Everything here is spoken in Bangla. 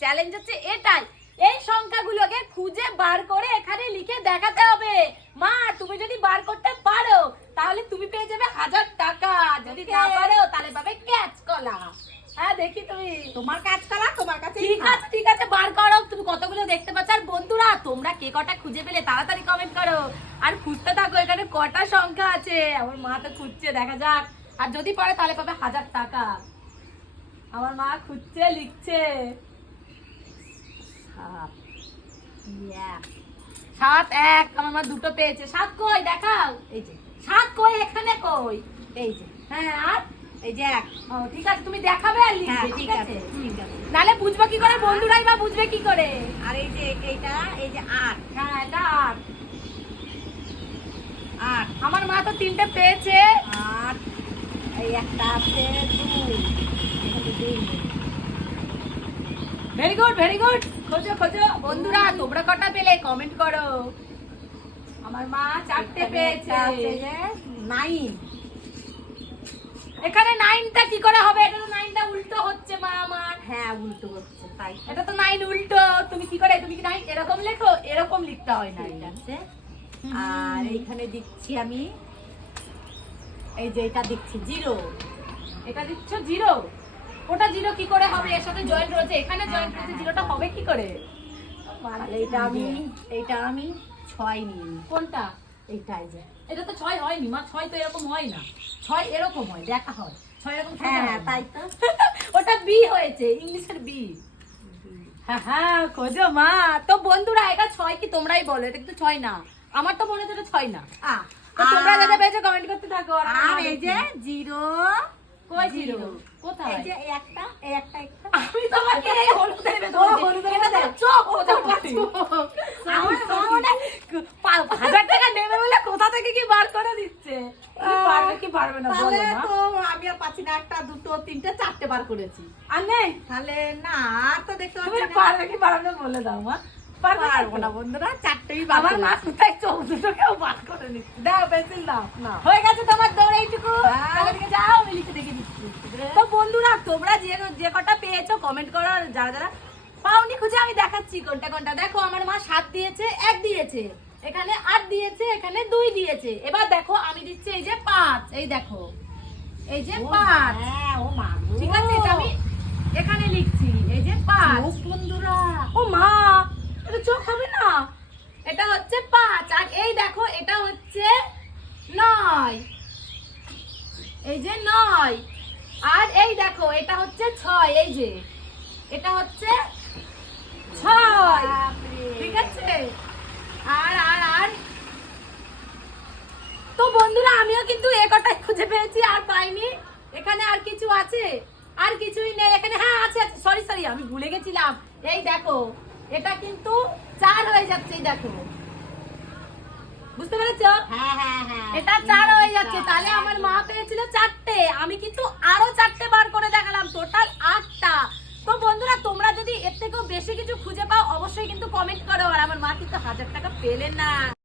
চ্যালেঞ্জ হচ্ছে এটাই। এই সংখ্যাগুলোকে খুঁজে বার করে এখানে লিখে দেখাতে হবে। মা তুমি যদি বার করতে পারো তাহলে তুমি পেয়ে যাবে হাজার টাকা। যদি না পারো তাহলে পাবে ক্যাচ কলা হ্যাঁ দেখি তুমি। তোমার কাজ করা তোমার কাছে ঠিক আছে ঠিক আছে বার করো। তুমি কতগুলো দেখতে পাচ্ছ? আর বন্ধুরা তোমরা কে কটা খুঁজে পেলে তাড়াতাড়ি কমেন্ট করো। আর খুঁজতে থাকো এখানে কটা সংখ্যা আছে। আমার মা তো খুঁজছে দেখা যাক। আর যদি পারে তাহলে পাবে হাজার টাকা। আমার মা খুঁজছে লিখছে। সাত। এক। সাত এক আমার মা দুটো পেয়েছে। সাত কই? দেখাও। এই যে সাত কই? এখানে কই? এই যে হ্যাঁ আর? এই যে এক। ও, ঠিক আছে তুমি দেখাবে আর হ্যাঁ লিখবে ঠিক আছে? ঠিক আছে। নালে বুঝব কি করে? বন্ধুরাই বা বুঝবে কি করে? আর এই যে এইটা এই যে আট। হ্যাঁ এটা আট। আট। আমার মা তো তিনটে পেয়েছে। আট। এই একটা আছে দুই। ভেরি গুড ভেরি গুড খোঁজো খোঁজো। বন্ধুরা তোমরা কটা পেলে? কমেন্ট করো। আমার মা চারটে পেয়েছে। নাইন এখানে নাইনটা কি করে হবে? এটা তো নাইনটা উল্টো হচ্ছে মা আমার। হ্যাঁ উল্টো হচ্ছে তাই। এটা তো নাইন উল্টো। তুমি কি করে? তুমি কি নাইন এরকম লেখো? এরকম লিখতে হয় নাইন আছে। আর এইখানে দিচ্ছি আমি এই যে এটা দিচ্ছি জিরো এটা দিচ্ছ জিরো ওটা জিরো কি করে হবে? এর সাথে জয়েন্ট রয়েছে। এখানে জয়েন্ট রয়েছে জিরোটা হবে কি করে? তাহলে এইটা আমি এইটা আমি ছয় নিয়ে নিই। কোনটা? এইটাই যে। এটা তো ছয় হয়নি মা ছয় তো এরকম হয় না। ছয় এরকম হয় দেখা হয়। ছয় এরকম হ্যাঁ তাই তো। ওটা বি হয়েছে ইংলিশের বি হ্যাঁ হ্যাঁ খোঁজো মা। তো বন্ধুরা এটা ছয় কি তোমরাই বলো? এটা কিন্তু ছয় না। আমার তো মনে হচ্ছে এটা ছয় না। তোমরা যেটা পেয়েছ কমেন্ট করতে থাকো। আর এই যে জিরো কই জিরো জিরো। কোথায়? এই একটা এই একটা একটা। আমি তোমাকে এই হলুদের ভেতর হলুদের ভেতর। চোখ ও, ওটা চোখ। চোখ। আমার Sorry, মা sorry. মনে হাজার টাকা নেবে বলে কোথা থেকে কি বার করে দিচ্ছে? পারবে কি পারবে না বলো তাহলে তো আমি আর পাচ্ছি না একটা দুটো তিনটে চারটে বার করেছি। আর নেই? তাহলে না আর তো দেখতে তুমি পারবে কি পারবে না বলে দাও মা। পারব না বন্ধুরা চারটেই আমার মা কোথায় চোখ বার করে নিচ্ছে। দাও পেন্সিল দাও। না। হয়ে গেছে তোমার দৌড় এইটুকু। যাও আমি লিখে দেখে দিচ্ছি। তোমরা যে যে কটা পেয়েছ কমেন্ট করো আর যারা যারা পাওনি খুঁজে আমি দেখাচ্ছি কোনটা কোনটা। দেখো আমার মা সাত দিয়েছে এক দিয়েছে এখানে আট দিয়েছে এখানে দুই দিয়েছে। এবার দেখো আমি দিচ্ছি এই যে পাঁচ এই দেখো এই যে পাঁচ। হ্যাঁ, ও মা ঠিক আছে এটা আমি এখানে লিখছি এই যে পাঁচ। বন্ধুরা। ও মা এটা চোখ হবে না? এটা হচ্ছে পাঁচ আর এই দেখো এটা হচ্ছে নয়। এই যে নয়। আর এই দেখো এটা হচ্ছে ছয় এই যে। এটা হচ্ছে ছয়। ঠিক আছে? আর আর আর। তো বন্ধুরা আমিও কিন্তু এ কটাই খুঁজে পেয়েছি আর পাইনি। এখানে আর কিছু আছে? আর কিছুই নেই। এখানে হ্যাঁ আছে আছে। সরি সরি আমি ভুলে গেছিলাম। এই দেখো এটা কিন্তু চার হয়ে যাচ্ছে এই দেখো। বুঝতে পেরেছ? হ্যাঁ হ্যাঁ হ্যাঁ। এটা চার হয়ে যাচ্ছে। তাহলে আমার মা পেয়েছিল চারটে। আমি কিন্তু আরও চারটে বার করে দেখালাম। টোটাল আটটা। তো বন্ধুরা তোমরা যদি এর থেকেও বেশি কিছু খুঁজে পাও অবশ্যই কিন্তু কমেন্ট করো। আর আমার মা কিন্তু হাজার টাকা পেলেন না।